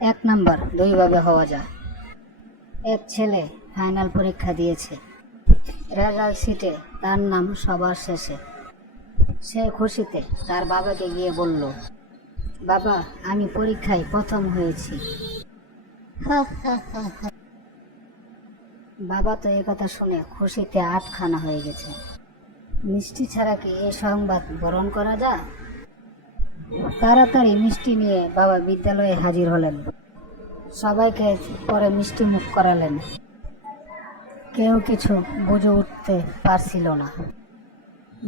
এক নাম্বার দুইভাবে হওয়া যায়। এক ছেলে ফাইনাল পরীক্ষা দিয়েছে, রেজাল্ট শিটে তার নাম সবার শেষে। সে খুশিতে তার বাবাকে গিয়ে বলল, বাবা, আমি পরীক্ষায় প্রথম হয়েছি। বাবা তো এই কথা শুনে খুশিতে আটখানা হয়ে গেছে। মিষ্টি ছাড়া কি এই সংবাদ বরণ করা যায়? তাড়াতাড়ি মিষ্টি নিয়ে বাবা বিদ্যালয়ে হাজির হলেন। সবাইকে পরে মিষ্টি মুখ করালেন। কেউ কিছু বুঝে উঠতে পারছিল না।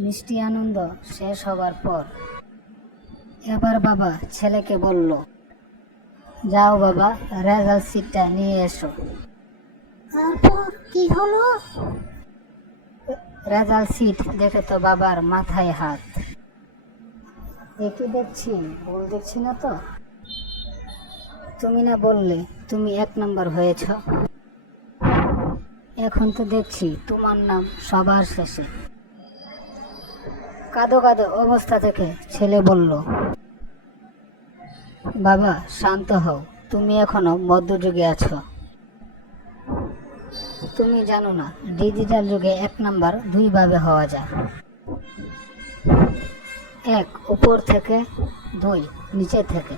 মিষ্টি আনন্দ শেষ হবার পর এবার বাবা ছেলেকে বলল, যাও বাবা, রেজাল্ট শিটটা নিয়ে এসো। তারপর কি হলো? রেজাল্ট শিট দেখে তো বাবার মাথায় হাত। একই দেখছি, ভুল দেখছি না তো? তুমি না বললে তুমি এক নাম্বার হয়েছ? এখন তো দেখছি তোমার নাম সবার শেষে। কাঁদো কাঁদো অবস্থা থেকে ছেলে বলল, বাবা শান্ত হও, তুমি এখনো মধ্যযুগে আছো। তুমি জানো না, ডিজিটাল যুগে এক নাম্বার দুইভাবে হওয়া যায়। এক উপর থেকে, দুই নিচে থেকে।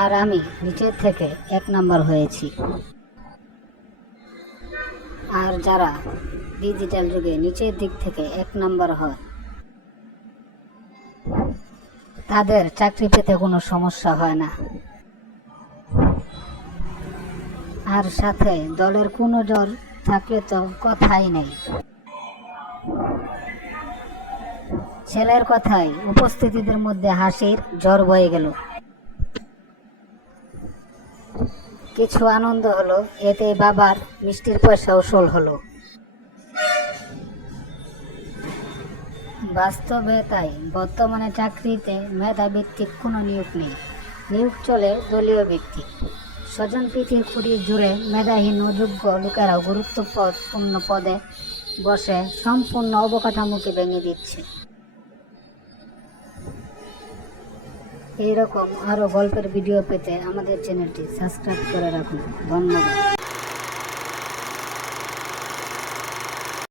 আর আমি নিচের থেকে এক নাম্বার হয়েছি। আর যারা ডিজিটাল যুগে নিচের দিক থেকে এক নাম্বার হয়, তাদের চাকরি পেতে কোনো সমস্যা হয় না। আর সাথে দলের কোনো জ্বর থাকলে তো কথাই নেই। ছেলের কথায় উপস্থিতিদের মধ্যে হাসির ঝড় বয়ে গেল। কিছু আনন্দ হলো, এতে বাবার মিষ্টির পয়সা উসুল হলো। বাস্তবে তাই বর্তমানে চাকরিতে মেধাভিত্তিক কোনো নিয়োগ নেই, নিয়োগ চলে দলীয় ভিত্তিক। স্বজন প্রীতির খুঁড়ি জুড়ে মেধাহীন অযোগ্য লোকেরাও গুরুত্বপূর্ণ পদে বসে সম্পূর্ণ অবকাঠামোকে ভেঙে দিচ্ছে। এইরকম আরও গল্পের ভিডিও পেতে আমাদের চ্যানেলটি সাবস্ক্রাইব করে রাখুন। ধন্যবাদ।